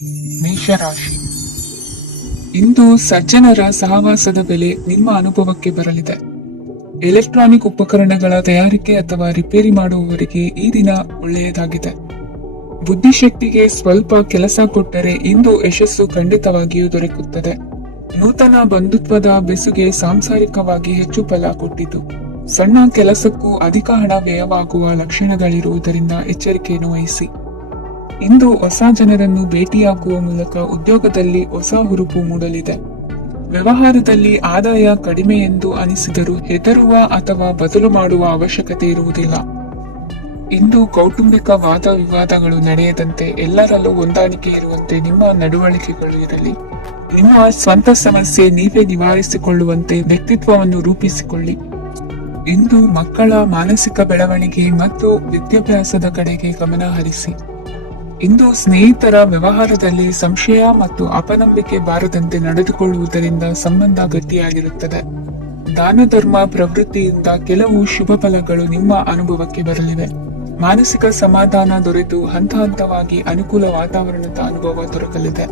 ಮೇಷರಾಶಿ. ಇಂದು ಸಜ್ಜನರ ಸಹವಾಸದ ಬೆಲೆ ನಿಮ್ಮ ಅನುಭವಕ್ಕೆ ಬರಲಿದೆ. ಎಲೆಕ್ಟ್ರಾನಿಕ್ ಉಪಕರಣಗಳ ತಯಾರಿಕೆ ಅಥವಾ ರಿಪೇರಿ ಮಾಡುವವರಿಗೆ ಈ ದಿನ ಒಳ್ಳೆಯದಾಗಿದೆ. ಬುದ್ಧಿಶಕ್ತಿಗೆ ಸ್ವಲ್ಪ ಕೆಲಸ ಕೊಟ್ಟರೆ ಇಂದು ಯಶಸ್ಸು ಖಂಡಿತವಾಗಿಯೂ ದೊರಕುತ್ತದೆ. ನೂತನ ಬಂಧುತ್ವದ ಬೆಸುಗೆ ಸಾಂಸಾರಿಕವಾಗಿ ಹೆಚ್ಚು ಫಲ ಕೊಟ್ಟಿತು. ಸಣ್ಣ ಕೆಲಸಕ್ಕೂ ಅಧಿಕ ಹಣ ವ್ಯಯವಾಗುವ ಲಕ್ಷಣಗಳಿರುವುದರಿಂದ ಎಚ್ಚರಿಕೆಯನ್ನು ವಹಿಸಿ. ಇಂದು ಹೊಸ ಜನರನ್ನು ಭೇಟಿಯಾಗುವ ಮೂಲಕ ಉದ್ಯೋಗದಲ್ಲಿ ಹೊಸ ಹುರುಪು ಮೂಡಲಿದೆ. ವ್ಯವಹಾರದಲ್ಲಿ ಆದಾಯ ಕಡಿಮೆ ಎಂದು ಅನಿಸಿದರೂ ಹೆದರುವ ಅಥವಾ ಬದಲು ಮಾಡುವ ಅವಶ್ಯಕತೆ ಇರುವುದಿಲ್ಲ. ಇಂದು ಕೌಟುಂಬಿಕ ವಾದ ವಿವಾದಗಳು ನಡೆಯದಂತೆ ಎಲ್ಲರಲ್ಲೂ ಹೊಂದಾಣಿಕೆ ಇರುವಂತೆ ನಿಮ್ಮ ನಡವಳಿಕೆಗಳು ಇರಲಿ. ನಿಮ್ಮ ಸ್ವಂತ ಸಮಸ್ಯೆ ನೀವೇ ನಿವಾರಿಸಿಕೊಳ್ಳುವಂತೆ ವ್ಯಕ್ತಿತ್ವವನ್ನು ರೂಪಿಸಿಕೊಳ್ಳಿ. ಇಂದು ಮಕ್ಕಳ ಮಾನಸಿಕ ಬೆಳವಣಿಗೆ ಮತ್ತು ವಿದ್ಯಾಭ್ಯಾಸದ ಕಡೆಗೆ ಗಮನ ಹರಿಸಿ. ಇಂದು ಸ್ನೇಹಿತರ ವ್ಯವಹಾರದಲ್ಲಿ ಸಂಶಯ ಮತ್ತು ಅಪನಂಬಿಕೆ ಬಾರದಂತೆ ನಡೆದುಕೊಳ್ಳುವುದರಿಂದ ಸಂಬಂಧ ಗಟ್ಟಿಯಾಗಿರುತ್ತದೆ. ದಾನ ಧರ್ಮ ಪ್ರವೃತ್ತಿಯಿಂದ ಕೆಲವು ಶುಭ ಫಲಗಳು ನಿಮ್ಮ ಅನುಭವಕ್ಕೆ ಬರಲಿವೆ. ಮಾನಸಿಕ ಸಮಾಧಾನ ದೊರೆತು ಹಂತ ಹಂತವಾಗಿ ಅನುಕೂಲ ವಾತಾವರಣದ ಅನುಭವ ದೊರಕಲಿದೆ.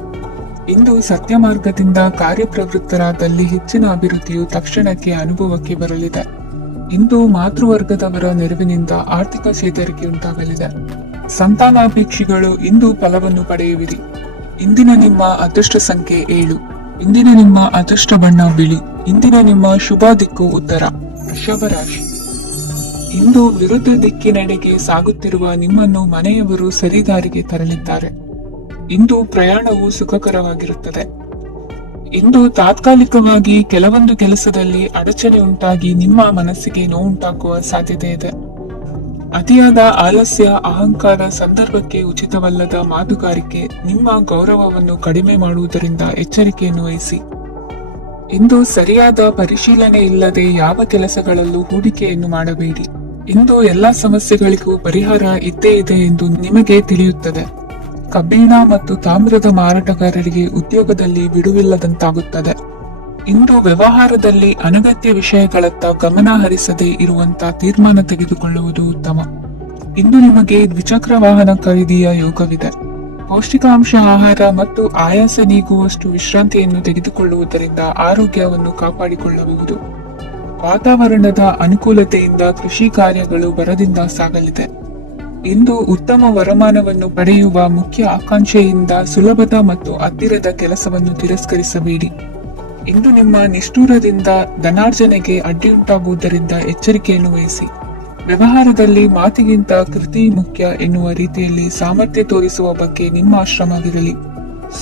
ಇಂದು ಸತ್ಯ ಮಾರ್ಗದಿಂದ ಕಾರ್ಯಪ್ರವೃತ್ತರಾದಲ್ಲಿ ಹೆಚ್ಚಿನ ಅಭಿವೃದ್ಧಿಯು ತಕ್ಷಣಕ್ಕೆ ಅನುಭವಕ್ಕೆ ಬರಲಿದೆ. ಇಂದು ಮಾತೃವರ್ಗದವರ ನೆರವಿನಿಂದ ಆರ್ಥಿಕ ಚೇತರಿಕೆ ಉಂಟಾಗಲಿದೆ. ಸಂತಾನಾಪೇಕ್ಷಿಗಳು ಇಂದು ಫಲವನ್ನು ಪಡೆಯುವಿರಿ. ಇಂದಿನ ನಿಮ್ಮ ಅದೃಷ್ಟ ಸಂಖ್ಯೆ 7. ಇಂದಿನ ನಿಮ್ಮ ಅದೃಷ್ಟ ಬಣ್ಣ ಬಿಳಿ. ಇಂದಿನ ನಿಮ್ಮ ಶುಭ ದಿಕ್ಕು ಉತ್ತರ. ವೃಷಭ ರಾಶಿ. ಇಂದು ವಿರುದ್ಧ ದಿಕ್ಕಿನೆಡೆಗೆ ಸಾಗುತ್ತಿರುವ ನಿಮ್ಮನ್ನು ಮನೆಯವರು ಸರಿದಾರಿಗೆ ತರಲಿದ್ದಾರೆ. ಇಂದು ಪ್ರಯಾಣವು ಸುಖಕರವಾಗಿರುತ್ತದೆ. ಇಂದು ತಾತ್ಕಾಲಿಕವಾಗಿ ಕೆಲವೊಂದು ಕೆಲಸದಲ್ಲಿ ಅಡಚಣೆ ಉಂಟಾಗಿ ನಿಮ್ಮ ಮನಸ್ಸಿಗೆ ನೋವುಂಟಾಗುವ ಸಾಧ್ಯತೆ ಇದೆ. ಅತಿಯಾದ ಆಲಸ್ಯ, ಅಹಂಕಾರ, ಸಂದರ್ಭಕ್ಕೆ ಉಚಿತವಲ್ಲದ ಮಾತುಗಾರಿಕೆ ನಿಮ್ಮ ಗೌರವವನ್ನು ಕಡಿಮೆ ಮಾಡುವುದರಿಂದ ಎಚ್ಚರಿಕೆಯನ್ನು ವಹಿಸಿ. ಇಂದು ಸರಿಯಾದ ಪರಿಶೀಲನೆ ಇಲ್ಲದೆ ಯಾವ ಕೆಲಸಗಳಲ್ಲೂ ಹೂಡಿಕೆಯನ್ನು ಮಾಡಬೇಡಿ. ಇಂದು ಎಲ್ಲಾ ಸಮಸ್ಯೆಗಳಿಗೂ ಪರಿಹಾರ ಇದ್ದೇ ಇದೆ ಎಂದು ನಿಮಗೆ ತಿಳಿಯುತ್ತದೆ. ಕಬ್ಬಿಣ ಮತ್ತು ತಾಮ್ರದ ಮಾರಾಟಗಾರರಿಗೆ ಉದ್ಯೋಗದಲ್ಲಿ ಬಿಡುವಿಲ್ಲದಂತಾಗುತ್ತದೆ. ಇಂದು ವ್ಯವಹಾರದಲ್ಲಿ ಅನಗತ್ಯ ವಿಷಯಗಳತ್ತ ಗಮನ ಹರಿಸದೆ ಇರುವಂತ ತೀರ್ಮಾನ ತೆಗೆದುಕೊಳ್ಳುವುದು ಉತ್ತಮ. ಇಂದು ನಿಮಗೆ ದ್ವಿಚಕ್ರ ವಾಹನ ಖರೀದಿಯ ಯೋಗವಿದೆ. ಪೌಷ್ಟಿಕಾಂಶ ಆಹಾರ ಮತ್ತು ಆಯಾಸ ನೀಗುವಷ್ಟು ವಿಶ್ರಾಂತಿಯನ್ನು ತೆಗೆದುಕೊಳ್ಳುವುದರಿಂದ ಆರೋಗ್ಯವನ್ನು ಕಾಪಾಡಿಕೊಳ್ಳಬಹುದು. ವಾತಾವರಣದ ಅನುಕೂಲತೆಯಿಂದ ಕೃಷಿ ಕಾರ್ಯಗಳು ಬರದಿಂದ ಸಾಗಲಿದೆ. ಇಂದು ಉತ್ತಮ ವರಮಾನವನ್ನು ಪಡೆಯುವ ಮುಖ್ಯ ಆಕಾಂಕ್ಷೆಯಿಂದ ಸುಲಭದ ಮತ್ತು ಹತ್ತಿರದ ಕೆಲಸವನ್ನು ತಿರಸ್ಕರಿಸಬೇಡಿ. ಇಂದು ನಿಮ್ಮ ನಿಷ್ಠೂರದಿಂದ ಧನಾರ್ಜನೆಗೆ ಅಡ್ಡಿಯುಂಟಾಗುವುದರಿಂದ ಎಚ್ಚರಿಕೆಯನ್ನು ವಹಿಸಿ. ವ್ಯವಹಾರದಲ್ಲಿ ಮಾತಿಗಿಂತ ಕೃತಿ ಮುಖ್ಯ ಎನ್ನುವ ರೀತಿಯಲ್ಲಿ ಸಾಮರ್ಥ್ಯ ತೋರಿಸುವ ಬಗ್ಗೆ ನಿಮ್ಮ ಶ್ರಮವಿರಲಿ.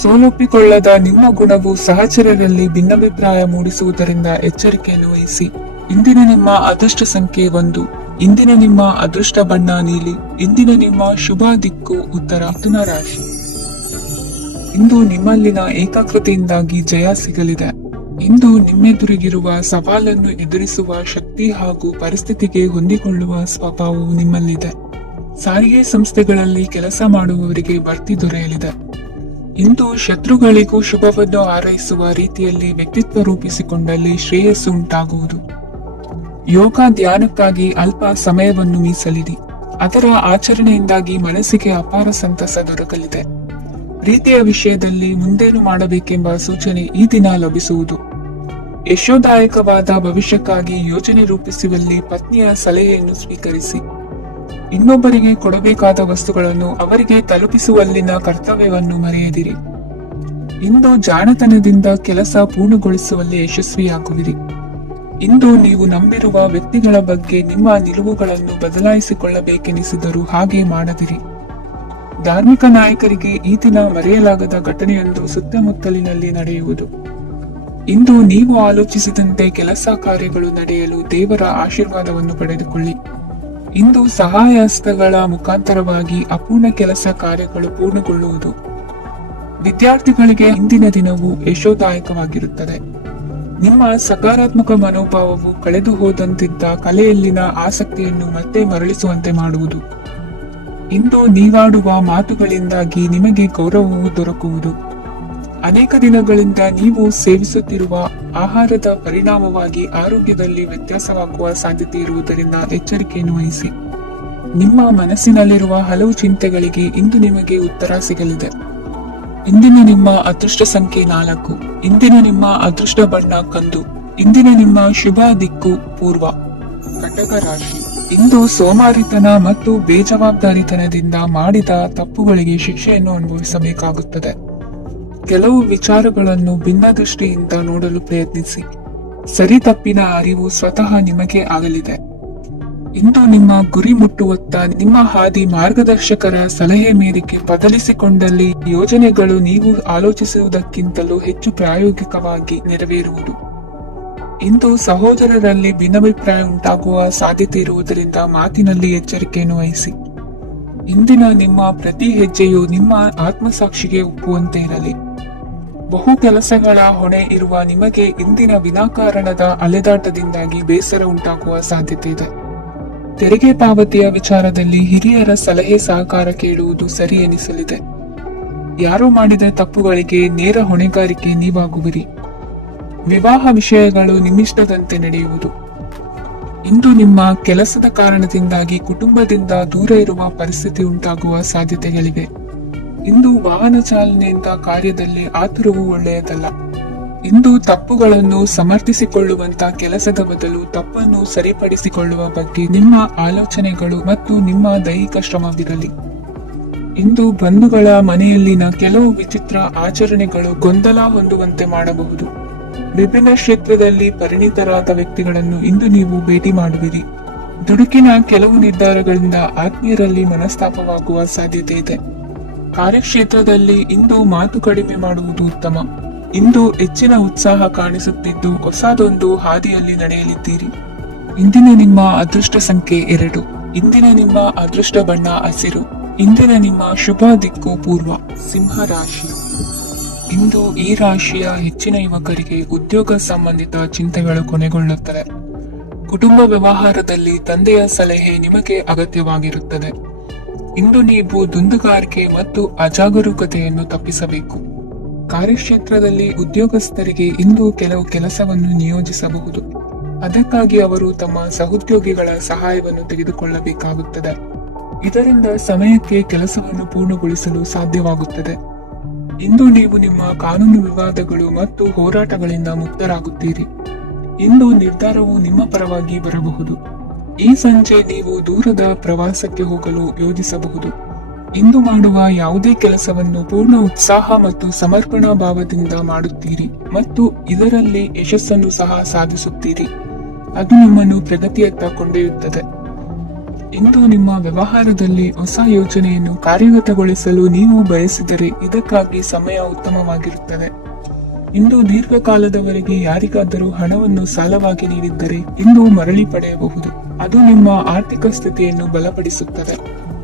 ಸೋಲೊಪ್ಪಿಕೊಳ್ಳದ ನಿಮ್ಮ ಗುಣವು ಸಹಚರರಲ್ಲಿ ಭಿನ್ನಾಭಿಪ್ರಾಯ ಮೂಡಿಸುವುದರಿಂದ ಎಚ್ಚರಿಕೆಯನ್ನು ವಹಿಸಿ. ಇಂದಿನ ನಿಮ್ಮ ಅದೃಷ್ಟ ಸಂಖ್ಯೆ 1. ಇಂದಿನ ನಿಮ್ಮ ಅದೃಷ್ಟ ಬಣ್ಣ ನೀಲಿ. ಇಂದಿನ ನಿಮ್ಮ ಶುಭ ದಿಕ್ಕು ಉತ್ತರ. ಮಿಥುನ ರಾಶಿ. ಇಂದು ನಿಮ್ಮಲ್ಲಿನ ಏಕಾಗ್ರತೆಯಿಂದಾಗಿ ಜಯ ಸಿಗಲಿದೆ. ಇಂದು ನಿಮ್ಮೆದುರಿಗಿರುವ ಸವಾಲನ್ನು ಎದುರಿಸುವ ಶಕ್ತಿ ಹಾಗೂ ಪರಿಸ್ಥಿತಿಗೆ ಹೊಂದಿಕೊಳ್ಳುವ ಸ್ವಭಾವವು ನಿಮ್ಮಲ್ಲಿದೆ. ಸಾರಿಗೆ ಸಂಸ್ಥೆಗಳಲ್ಲಿ ಕೆಲಸ ಮಾಡುವವರಿಗೆ ಬಡ್ತಿ ದೊರೆಯಲಿದೆ. ಇಂದು ಶತ್ರುಗಳಿಗೂ ಶುಭವನ್ನು ಹಾರೈಸುವ ರೀತಿಯಲ್ಲಿ ವ್ಯಕ್ತಿತ್ವ ರೂಪಿಸಿಕೊಂಡಲ್ಲಿ ಶ್ರೇಯಸ್ಸು ಉಂಟಾಗುವುದು. ಯೋಗ ಧ್ಯಾನಕ್ಕಾಗಿ ಅಲ್ಪ ಸಮಯವನ್ನು ಮೀಸಲಿಡಿ. ಅದರ ಆಚರಣೆಯಿಂದಾಗಿ ಮನಸ್ಸಿಗೆ ಅಪಾರ ಸಂತಸ ದೊರಕಲಿದೆ. ಪ್ರೀತಿಯ ವಿಷಯದಲ್ಲಿ ಮುಂದೇನು ಮಾಡಬೇಕೆಂಬ ಸೂಚನೆ ಈ ದಿನ ಲಭಿಸುವುದು. ಯಶೋದಾಯಕವಾದ ಭವಿಷ್ಯಕ್ಕಾಗಿ ಯೋಜನೆ ರೂಪಿಸುವಲ್ಲಿ ಪತ್ನಿಯ ಸಲಹೆಯನ್ನು ಸ್ವೀಕರಿಸಿ. ಇನ್ನೊಬ್ಬರಿಗೆ ಕೊಡಬೇಕಾದ ವಸ್ತುಗಳನ್ನು ಅವರಿಗೆ ತಲುಪಿಸುವಲ್ಲಿನ ಕರ್ತವ್ಯವನ್ನು ಮರೆಯದಿರಿ. ಇಂದು ಜಾಣತನದಿಂದ ಕೆಲಸ ಪೂರ್ಣಗೊಳಿಸುವಲ್ಲಿ ಯಶಸ್ವಿಯಾಗುವಿರಿ. ಇಂದು ನೀವು ನಂಬಿರುವ ವ್ಯಕ್ತಿಗಳ ಬಗ್ಗೆ ನಿಮ್ಮ ನಿಲುವುಗಳನ್ನು ಬದಲಾಯಿಸಿಕೊಳ್ಳಬೇಕೆನಿಸಿದರೂ ಹಾಗೆ ಮಾಡದಿರಿ. ಧಾರ್ಮಿಕ ನಾಯಕರಿಗೆ ಈ ದಿನ ಮರೆಯಲಾಗದ ಘಟನೆಯೊಂದು ಸುತ್ತಮುತ್ತಲಿನಲ್ಲಿ ನಡೆಯುವುದು. ಇಂದು ನೀವು ಆಲೋಚಿಸಿದಂತೆ ಕೆಲಸ ಕಾರ್ಯಗಳು ನಡೆಯಲು ದೇವರ ಆಶೀರ್ವಾದವನ್ನು ಪಡೆದುಕೊಳ್ಳಿ. ಇಂದು ಸಹಾಯ ಹಸ್ತಗಳ ಮುಖಾಂತರವಾಗಿ ಅಪೂರ್ಣ ಕೆಲಸ ಕಾರ್ಯಗಳು ಪೂರ್ಣಗೊಳ್ಳುವುದು. ವಿದ್ಯಾರ್ಥಿಗಳಿಗೆ ಇಂದಿನ ದಿನವು ಯಶೋದಾಯಕವಾಗಿರುತ್ತದೆ. ನಿಮ್ಮ ಸಕಾರಾತ್ಮಕ ಮನೋಭಾವವು ಕಳೆದು ಹೋದಂತಿದ್ದ ಕಲೆಯಲ್ಲಿನ ಆಸಕ್ತಿಯನ್ನು ಮತ್ತೆ ಮರಳಿಸುವಂತೆ ಮಾಡುವುದು. ಇಂದು ನೀವಾಡುವ ಮಾತುಗಳಿಂದಾಗಿ ನಿಮಗೆ ಗೌರವವು ದೊರಕುವುದು. ಅನೇಕ ದಿನಗಳಿಂದ ನೀವು ಸೇವಿಸುತ್ತಿರುವ ಆಹಾರದ ಪರಿಣಾಮವಾಗಿ ಆರೋಗ್ಯದಲ್ಲಿ ವ್ಯತ್ಯಾಸವಾಗುವ ಸಾಧ್ಯತೆ ಇರುವುದರಿಂದ ಎಚ್ಚರಿಕೆಯನ್ನು ವಹಿಸಿ. ನಿಮ್ಮ ಮನಸ್ಸಿನಲ್ಲಿರುವ ಹಲವು ಚಿಂತೆಗಳಿಗೆ ಇಂದು ನಿಮಗೆ ಉತ್ತರ ಸಿಗಲಿದೆ. ಇಂದಿನ ನಿಮ್ಮ ಅದೃಷ್ಟ ಸಂಖ್ಯೆ 4. ಇಂದಿನ ನಿಮ್ಮ ಅದೃಷ್ಟ ಬಣ್ಣ ಕಂದು. ಇಂದಿನ ನಿಮ್ಮ ಶುಭ ದಿಕ್ಕು ಪೂರ್ವ. ಕಟಕ ರಾಶಿ. ಇಂದು ಸೋಮಾರಿತನ ಮತ್ತು ಬೇಜವಾಬ್ದಾರಿತನದಿಂದ ಮಾಡಿದ ತಪ್ಪುಗಳಿಗೆ ಶಿಕ್ಷೆಯನ್ನು ಅನುಭವಿಸಬೇಕಾಗುತ್ತದೆ. ಕೆಲವು ವಿಚಾರಗಳನ್ನು ಭಿನ್ನ ದೃಷ್ಟಿಯಿಂದ ನೋಡಲು ಪ್ರಯತ್ನಿಸಿ. ಸರಿ ತಪ್ಪಿನ ಅರಿವು ಸ್ವತಃ ನಿಮಗೆ ಆಗಲಿದೆ. ಇಂದು ನಿಮ್ಮ ಗುರಿ ಮುಟ್ಟುವತ್ತ ನಿಮ್ಮ ಹಾದಿ ಮಾರ್ಗದರ್ಶಕರ ಸಲಹೆ ಮೇರೆಗೆ ಬದಲಿಸಿಕೊಂಡಲ್ಲಿ ಯೋಜನೆಗಳು ನೀವು ಆಲೋಚಿಸುವುದಕ್ಕಿಂತಲೂ ಹೆಚ್ಚು ಪ್ರಾಯೋಗಿಕವಾಗಿ ನೆರವೇರುವುದು. ಇಂದು ಸಹೋದರರಲ್ಲಿ ಭಿನ್ನಾಭಿಪ್ರಾಯ ಉಂಟಾಗುವ ಸಾಧ್ಯತೆ ಇರುವುದರಿಂದ ಮಾತಿನಲ್ಲಿ ಎಚ್ಚರಿಕೆಯನ್ನು ವಹಿಸಿ. ಇಂದಿನ ನಿಮ್ಮ ಪ್ರತಿ ಹೆಜ್ಜೆಯು ನಿಮ್ಮ ಆತ್ಮಸಾಕ್ಷಿಗೆ ಒಪ್ಪುವಂತೆ ಇರಲಿ. ಬಹು ಕೆಲಸಗಳ ಹೊಣೆ ಇರುವ ನಿಮಗೆ ಇಂದಿನ ವಿನಾಕಾರಣದ ಅಲೆದಾಟದಿಂದಾಗಿ ಬೇಸರ ಉಂಟಾಗುವ ಸಾಧ್ಯತೆ ಇದೆ. ತೆರಿಗೆ ಪಾವತಿಯ ವಿಚಾರದಲ್ಲಿ ಹಿರಿಯರ ಸಲಹೆ ಸಹಕಾರ ಕೇಳುವುದು ಸರಿ ಎನಿಸಲಿದೆ. ಯಾರು ಮಾಡಿದ ತಪ್ಪುಗಳಿಗೆ ನೇರ ಹೊಣೆಗಾರಿಕೆ ನೀವಾಗುವಿರಿ. ವಿವಾಹ ವಿಷಯಗಳು ನಿಮ್ಮಿಷ್ಟದಂತೆ ನಡೆಯುವುದು. ಇಂದು ನಿಮ್ಮ ಕೆಲಸದ ಕಾರಣದಿಂದಾಗಿ ಕುಟುಂಬದಿಂದ ದೂರ ಇರುವ ಪರಿಸ್ಥಿತಿ ಉಂಟಾಗುವ ಸಾಧ್ಯತೆಗಳಿವೆ. ಇಂದು ವಾಹನ ಚಾಲನೆಯಿಂದ ಕಾರ್ಯದಲ್ಲಿ ಆತುರವು ಒಳ್ಳೆಯದಲ್ಲ. ಇಂದು ತಪ್ಪುಗಳನ್ನು ಸಮರ್ಥಿಸಿಕೊಳ್ಳುವಂತ ಕೆಲಸದ ಬದಲು ತಪ್ಪನ್ನು ಸರಿಪಡಿಸಿಕೊಳ್ಳುವ ಬಗ್ಗೆ ನಿಮ್ಮ ಆಲೋಚನೆಗಳು ಮತ್ತು ನಿಮ್ಮ ದೈಹಿಕ ಶ್ರಮವಿರಲಿ. ಇಂದು ಬಂಧುಗಳ ಮನೆಯಲ್ಲಿನ ಕೆಲವು ವಿಚಿತ್ರ ಆಚರಣೆಗಳು ಗೊಂದಲ ಹೊಂದುವಂತೆ ಮಾಡಬಹುದು. ವಿಭಿನ್ನ ಕ್ಷೇತ್ರದಲ್ಲಿ ಪರಿಣಿತರಾದ ವ್ಯಕ್ತಿಗಳನ್ನು ಇಂದು ನೀವು ಭೇಟಿ ಮಾಡುವಿರಿ. ದುಡುಕಿನ ಕೆಲವು ನಿರ್ಧಾರಗಳಿಂದ ಆತ್ಮೀಯರಲ್ಲಿ ಮನಸ್ತಾಪವಾಗುವ ಸಾಧ್ಯತೆ ಇದೆ. ಕಾರ್ಯಕ್ಷೇತ್ರದಲ್ಲಿ ಇಂದು ಮಾತು ಕಡಿಮೆ ಮಾಡುವುದು ಉತ್ತಮ. ಇಂದು ಹೆಚ್ಚಿನ ಉತ್ಸಾಹ ಕಾಣಿಸುತ್ತಿದ್ದು ಹೊಸದೊಂದು ಹಾದಿಯಲ್ಲಿ ನಡೆಯಲಿದ್ದೀರಿ. ಇಂದಿನ ನಿಮ್ಮ ಅದೃಷ್ಟ ಸಂಖ್ಯೆ 2. ಇಂದಿನ ನಿಮ್ಮ ಅದೃಷ್ಟ ಬಣ್ಣ ಹಸಿರು. ಇಂದಿನ ನಿಮ್ಮ ಶುಭ ದಿಕ್ಕು ಪೂರ್ವ. ಸಿಂಹ ರಾಶಿ. ಇಂದು ಈ ರಾಶಿಯ ಹೆಚ್ಚಿನ ಯುವಕರಿಗೆ ಉದ್ಯೋಗ ಸಂಬಂಧಿತ ಚಿಂತೆಗಳು ಕೊನೆಗೊಳ್ಳುತ್ತವೆ. ಕುಟುಂಬ ವ್ಯವಹಾರದಲ್ಲಿ ತಂದೆಯ ಸಲಹೆ ನಿಮಗೆ ಅಗತ್ಯವಾಗಿರುತ್ತದೆ. ಇಂದು ನೀವು ದುಂದುಗಾರಿಕೆ ಮತ್ತು ಅಜಾಗರೂಕತೆಯನ್ನು ತಪ್ಪಿಸಬೇಕು. ಕಾರ್ಯಕ್ಷೇತ್ರದಲ್ಲಿ ಉದ್ಯೋಗಸ್ಥರಿಗೆ ಇಂದು ಕೆಲವು ಕೆಲಸವನ್ನು ನಿಯೋಜಿಸಬಹುದು. ಅದಕ್ಕಾಗಿ ಅವರು ತಮ್ಮ ಸಹೋದ್ಯೋಗಿಗಳ ಸಹಾಯವನ್ನು ತೆಗೆದುಕೊಳ್ಳಬೇಕಾಗುತ್ತದೆ. ಇದರಿಂದ ಸಮಯಕ್ಕೆ ಕೆಲಸವನ್ನು ಪೂರ್ಣಗೊಳಿಸಲು ಸಾಧ್ಯವಾಗುತ್ತದೆ. ಇಂದು ನೀವು ನಿಮ್ಮ ಕಾನೂನು ವಿವಾದಗಳು ಮತ್ತು ಹೋರಾಟಗಳಿಂದ ಮುಕ್ತರಾಗುತ್ತೀರಿ. ಇಂದು ನಿರ್ಧಾರವು ನಿಮ್ಮ ಪರವಾಗಿ ಬರಬಹುದು. ಈ ಸಂಜೆ ನೀವು ದೂರದ ಪ್ರವಾಸಕ್ಕೆ ಹೋಗಲು ಯೋಜಿಸಬಹುದು. ಇಂದು ಮಾಡುವ ಯಾವುದೇ ಕೆಲಸವನ್ನು ಪೂರ್ಣ ಉತ್ಸಾಹ ಮತ್ತು ಸಮರ್ಪಣಾ ಭಾವದಿಂದ ಮಾಡುತ್ತೀರಿ ಮತ್ತು ಇದರಲ್ಲಿ ಯಶಸ್ಸನ್ನು ಸಹ ಸಾಧಿಸುತ್ತೀರಿ. ಅದು ನಿಮ್ಮನ್ನು ಪ್ರಗತಿಯತ್ತ ಕೊಂಡೊಯ್ಯುತ್ತದೆ. ಇಂದು ನಿಮ್ಮ ವ್ಯವಹಾರದಲ್ಲಿ ಹೊಸ ಯೋಜನೆಯನ್ನು ಕಾರ್ಯಗತಗೊಳಿಸಲು ನೀವು ಬಯಸಿದರೆ ಇದಕ್ಕಾಗಿ ಸಮಯ ಉತ್ತಮವಾಗಿರುತ್ತದೆ. ಇಂದು ದೀರ್ಘಕಾಲದವರೆಗೆ ಯಾರಿಗಾದರೂ ಹಣವನ್ನು ಸಾಲವಾಗಿ ನೀಡಿದ್ದರೆ ಇಂದು ಮರಳಿ ಪಡೆಯಬಹುದು. ಅದು ನಿಮ್ಮ ಆರ್ಥಿಕ ಸ್ಥಿತಿಯನ್ನು ಬಲಪಡಿಸುತ್ತದೆ.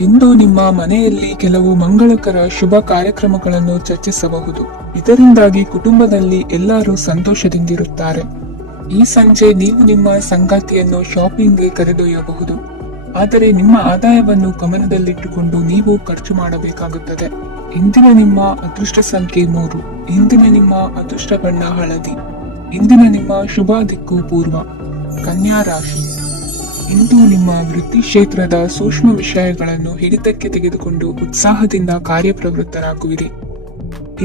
ಇಂದು ನಿಮ್ಮ ಮನೆಯಲ್ಲಿ ಕೆಲವು ಮಂಗಳಕರ ಶುಭ ಕಾರ್ಯಕ್ರಮಗಳನ್ನು ಚರ್ಚಿಸಬಹುದು. ಇದರಿಂದಾಗಿ ಕುಟುಂಬದಲ್ಲಿ ಎಲ್ಲರೂ ಸಂತೋಷದಿಂದಿರುತ್ತಾರೆ. ಈ ಸಂಜೆ ನೀವು ನಿಮ್ಮ ಸಂಗಾತಿಯನ್ನು ಶಾಪಿಂಗ್ಗೆ ಕರೆದೊಯ್ಯಬಹುದು. ಆದರೆ ನಿಮ್ಮ ಆದಾಯವನ್ನು ಗಮನದಲ್ಲಿಟ್ಟುಕೊಂಡು ನೀವು ಖರ್ಚು ಮಾಡಬೇಕಾಗುತ್ತದೆ. ಇಂದಿನ ನಿಮ್ಮ ಅದೃಷ್ಟ ಸಂಖ್ಯೆ 3. ಇಂದಿನ ನಿಮ್ಮ ಅದೃಷ್ಟ ಬಣ್ಣ ಹಳದಿ. ಇಂದಿನ ನಿಮ್ಮ ಶುಭ ದಿಕ್ಕು ಪೂರ್ವ. ಕನ್ಯಾ ರಾಶಿ. ಇಂದು ನಿಮ್ಮ ವೃತ್ತಿ ಕ್ಷೇತ್ರದ ಸೂಕ್ಷ್ಮ ವಿಷಯಗಳನ್ನು ಹಿಡಿತಕ್ಕೆ ತೆಗೆದುಕೊಂಡು ಉತ್ಸಾಹದಿಂದ ಕಾರ್ಯಪ್ರವೃತ್ತರಾಗುವಿರಿ.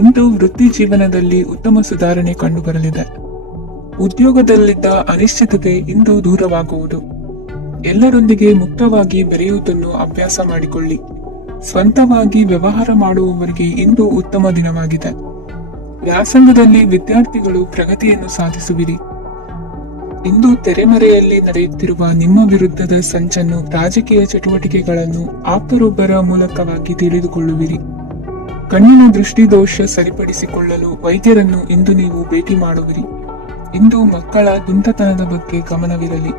ಇಂದು ವೃತ್ತಿ ಜೀವನದಲ್ಲಿ ಉತ್ತಮ ಸುಧಾರಣೆ ಕಂಡುಬರಲಿದೆ. ಉದ್ಯೋಗದಲ್ಲಿದ್ದ ಅನಿಶ್ಚಿತತೆ ಇಂದು ದೂರವಾಗುವುದು. ಎಲ್ಲರೊಂದಿಗೆ ಮುಕ್ತವಾಗಿ ಬೆರೆಯುವುದನ್ನು ಅಭ್ಯಾಸ ಮಾಡಿಕೊಳ್ಳಿ. ಸ್ವಂತವಾಗಿ ವ್ಯವಹಾರ ಮಾಡುವವರಿಗೆ ಇಂದು ಉತ್ತಮ ದಿನವಾಗಿದೆ. ವ್ಯಾಸಂಗದಲ್ಲಿ ವಿದ್ಯಾರ್ಥಿಗಳು ಪ್ರಗತಿಯನ್ನು ಸಾಧಿಸುವಿರಿ. ಇಂದು ತೆರೆಮರೆಯಲ್ಲಿ ನಡೆಯುತ್ತಿರುವ ನಿಮ್ಮ ವಿರುದ್ಧದ ಸಂಚನ್ನು ರಾಜಕೀಯ ಚಟುವಟಿಕೆಗಳನ್ನು ಆಪ್ತರೊಬ್ಬರ ಮೂಲಕವಾಗಿ ತಿಳಿದುಕೊಳ್ಳುವಿರಿ. ಕಣ್ಣಿನ ದೃಷ್ಟಿದೋಷ ಸರಿಪಡಿಸಿಕೊಳ್ಳಲು ವೈದ್ಯರನ್ನು ಇಂದು ನೀವು ಭೇಟಿ ಮಾಡುವಿರಿ. ಇಂದು ಮಕ್ಕಳ ದುಂಟತನದ ಬಗ್ಗೆ ಗಮನವಿರಲಿ.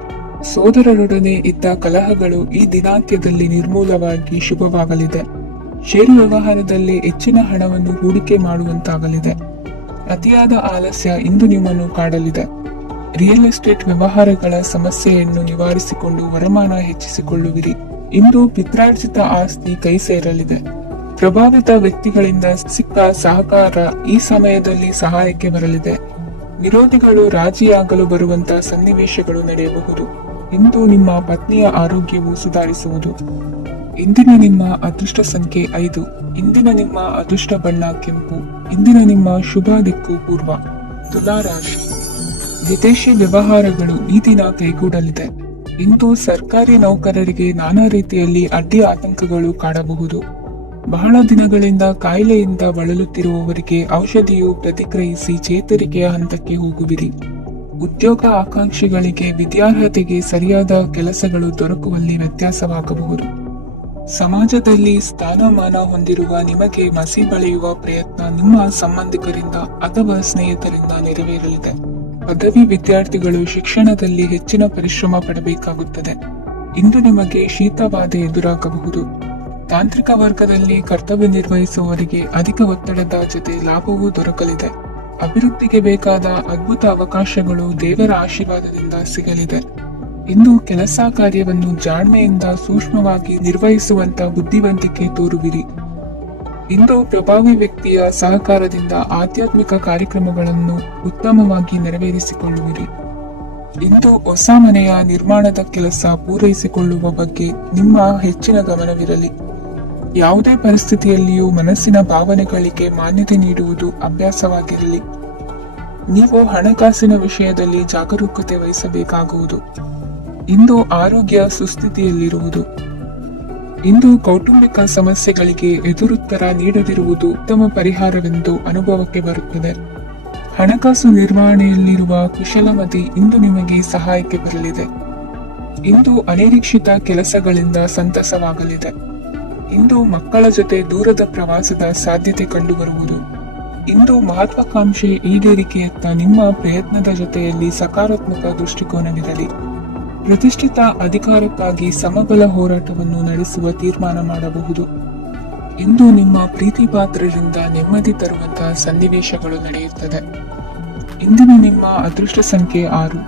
ಸೋದರರೊಡನೆ ಇದ್ದ ಕಲಹಗಳು ಈ ದಿನಾಂತ್ಯದಲ್ಲಿ ನಿರ್ಮೂಲವಾಗಿ ಶುಭವಾಗಲಿದೆ. ಷೇರು ವ್ಯವಹಾರದಲ್ಲಿ ಹೆಚ್ಚಿನ ಹಣವನ್ನು ಹೂಡಿಕೆ ಮಾಡುವಂತಾಗಲಿದೆ. ಅತಿಯಾದ ಆಲಸ್ಯ ಇಂದು ನಿಮ್ಮನ್ನು ಕಾಡಲಿದೆ. ರಿಯಲ್ ಎಸ್ಟೇಟ್ ವ್ಯವಹಾರಗಳ ಸಮಸ್ಯೆಯನ್ನು ನಿವಾರಿಸಿಕೊಂಡು ವರಮಾನ ಹೆಚ್ಚಿಸಿಕೊಳ್ಳುವಿರಿ. ಇಂದು ಪಿತ್ರಾರ್ಜಿತ ಆಸ್ತಿ ಕೈ ಸೇರಲಿದೆ. ಪ್ರಭಾವಿತ ವ್ಯಕ್ತಿಗಳಿಂದ ಸಿಕ್ಕ ಸಹಕಾರ ಈ ಸಮಯದಲ್ಲಿ ಸಹಾಯಕ್ಕೆ ಬರಲಿದೆ. ವಿರೋಧಿಗಳು ರಾಜಿಯಾಗಲು ಬರುವಂತಹ ಸನ್ನಿವೇಶಗಳು ನಡೆಯಬಹುದು. ಇಂದು ನಿಮ್ಮ ಪತ್ನಿಯ ಆರೋಗ್ಯವು ಸುಧಾರಿಸುವುದು. ಇಂದಿನ ನಿಮ್ಮ ಅದೃಷ್ಟ ಸಂಖ್ಯೆ 5. ಇಂದಿನ ನಿಮ್ಮ ಅದೃಷ್ಟ ಬಣ್ಣ ಕೆಂಪು. ಇಂದಿನ ನಿಮ್ಮ ಶುಭ ದಿಕ್ಕು ಪೂರ್ವ. ತುಲಾ ರಾಶಿ. ವಿದೇಶಿ ವ್ಯವಹಾರಗಳು ಈ ದಿನ ಕೈಗೂಡಲಿದೆ. ಇಂದು ಸರ್ಕಾರಿ ನೌಕರರಿಗೆ ನಾನಾ ರೀತಿಯಲ್ಲಿ ಅಡ್ಡಿ ಆತಂಕಗಳು ಕಾಡಬಹುದು. ಬಹಳ ದಿನಗಳಿಂದ ಕಾಯಿಲೆಯಿಂದ ಬಳಲುತ್ತಿರುವವರಿಗೆ ಔಷಧಿಯು ಪ್ರತಿಕ್ರಿಯಿಸಿ ಚೇತರಿಕೆಯ ಹಂತಕ್ಕೆ ಹೋಗುವಿರಿ. ಉದ್ಯೋಗ ಆಕಾಂಕ್ಷಿಗಳಿಗೆ ವಿದ್ಯಾರ್ಹತೆಗೆ ಸರಿಯಾದ ಕೆಲಸಗಳು ದೊರಕುವಲ್ಲಿ ವ್ಯತ್ಯಾಸವಾಗಬಹುದು. ಸಮಾಜದಲ್ಲಿ ಸ್ಥಾನಮಾನ ಹೊಂದಿರುವ ನಿಮಗೆ ಮಸಿ ಬಳಿಯುವ ಪ್ರಯತ್ನ ನಿಮ್ಮ ಸಂಬಂಧಿಕರಿಂದ ಅಥವಾ ಸ್ನೇಹಿತರಿಂದ ನೆರವೇರಲಿದೆ. ಪದವಿ ವಿದ್ಯಾರ್ಥಿಗಳು ಶಿಕ್ಷಣದಲ್ಲಿ ಹೆಚ್ಚಿನ ಪರಿಶ್ರಮ ಪಡಬೇಕಾಗುತ್ತದೆ. ಇಂದು ನಿಮಗೆ ಶೀತಬಾಧೆ ಎದುರಾಗಬಹುದು. ತಾಂತ್ರಿಕ ವರ್ಗದಲ್ಲಿ ಕರ್ತವ್ಯ ನಿರ್ವಹಿಸುವವರಿಗೆ ಅಧಿಕ ಒತ್ತಡದ ಜೊತೆ ಲಾಭವೂ ದೊರಕಲಿದೆ. ಅಭಿವೃದ್ಧಿಗೆ ಬೇಕಾದ ಅದ್ಭುತ ಅವಕಾಶಗಳು ದೇವರ ಆಶೀರ್ವಾದದಿಂದ ಸಿಗಲಿದೆ. ಇಂದು ಕೆಲಸ ಕಾರ್ಯವನ್ನು ಜಾಣ್ಮೆಯಿಂದ ಸೂಕ್ಷ್ಮವಾಗಿ ನಿರ್ವಹಿಸುವಂತ ಬುದ್ಧಿವಂತಿಕೆ ತೋರುವಿರಿ. ಇಂದು ಪ್ರಭಾವಿ ವ್ಯಕ್ತಿಯ ಸಹಕಾರದಿಂದ ಆಧ್ಯಾತ್ಮಿಕ ಕಾರ್ಯಕ್ರಮಗಳನ್ನು ಉತ್ತಮವಾಗಿ ನೆರವೇರಿಸಿಕೊಳ್ಳುವಿರಿ. ಇಂದು ಹೊಸ ಮನೆಯ ನಿರ್ಮಾಣದ ಕೆಲಸ ಪೂರೈಸಿಕೊಳ್ಳುವ ಬಗ್ಗೆ ನಿಮ್ಮ ಹೆಚ್ಚಿನ ಗಮನವಿರಲಿ. ಯಾವುದೇ ಪರಿಸ್ಥಿತಿಯಲ್ಲಿಯೂ ಮನಸ್ಸಿನ ಭಾವನೆಗಳಿಗೆ ಮಾನ್ಯತೆ ನೀಡುವುದು ಅಭ್ಯಾಸವಾಗಿರಲಿ. ನೀವು ಹಣಕಾಸಿನ ವಿಷಯದಲ್ಲಿ ಜಾಗರೂಕತೆ ವಹಿಸಬೇಕಾಗುವುದು. ಇಂದು ಆರೋಗ್ಯ ಸುಸ್ಥಿತಿಯಲ್ಲಿರುವುದು. ಇಂದು ಕೌಟುಂಬಿಕ ಸಮಸ್ಯೆಗಳಿಗೆ ಎದುರುತ್ತರ ನೀಡದಿರುವುದು ಉತ್ತಮ ಪರಿಹಾರವೆಂದು ಅನುಭವಕ್ಕೆ ಬರುತ್ತದೆ. ಹಣಕಾಸು ನಿರ್ವಹಣೆಯಲ್ಲಿರುವ ಕುಶಲಮತಿ ಇಂದು ನಿಮಗೆ ಸಹಾಯಕ್ಕೆ ಬರಲಿದೆ. ಇಂದು ಅನಿರೀಕ್ಷಿತ ಕೆಲಸಗಳಿಂದ ಸಂತಸವಾಗಲಿದೆ. ಇಂದು ಮಕ್ಕಳ ಜೊತೆ ದೂರದ ಪ್ರವಾಸದ ಸಾಧ್ಯತೆ ಕಂಡುಬರುವುದು. ಇಂದು ಮಹತ್ವಾಕಾಂಕ್ಷೆ ಈಡೇರಿಕೆಯತ್ತ ನಿಮ್ಮ ಪ್ರಯತ್ನದ ಜೊತೆಯಲ್ಲಿ ಸಕಾರಾತ್ಮಕ ದೃಷ್ಟಿಕೋನವಿರಲಿ. ಪ್ರತಿಷ್ಠಿತ ಅಧಿಕಾರಕ್ಕಾಗಿ ಸಮಬಲ ಹೋರಾಟವನ್ನು ನಡೆಸುವ ತೀರ್ಮಾನ ಮಾಡಬಹುದು. ಇಂದು ನಿಮ್ಮ ಪ್ರೀತಿ ಪಾತ್ರರಿಂದ ನೆಮ್ಮದಿ ತರುವಂತಹ ಸನ್ನಿವೇಶಗಳು ನಡೆಯುತ್ತದೆ. ಇಂದಿನ ನಿಮ್ಮ ಅದೃಷ್ಟ ಸಂಖ್ಯೆ 6.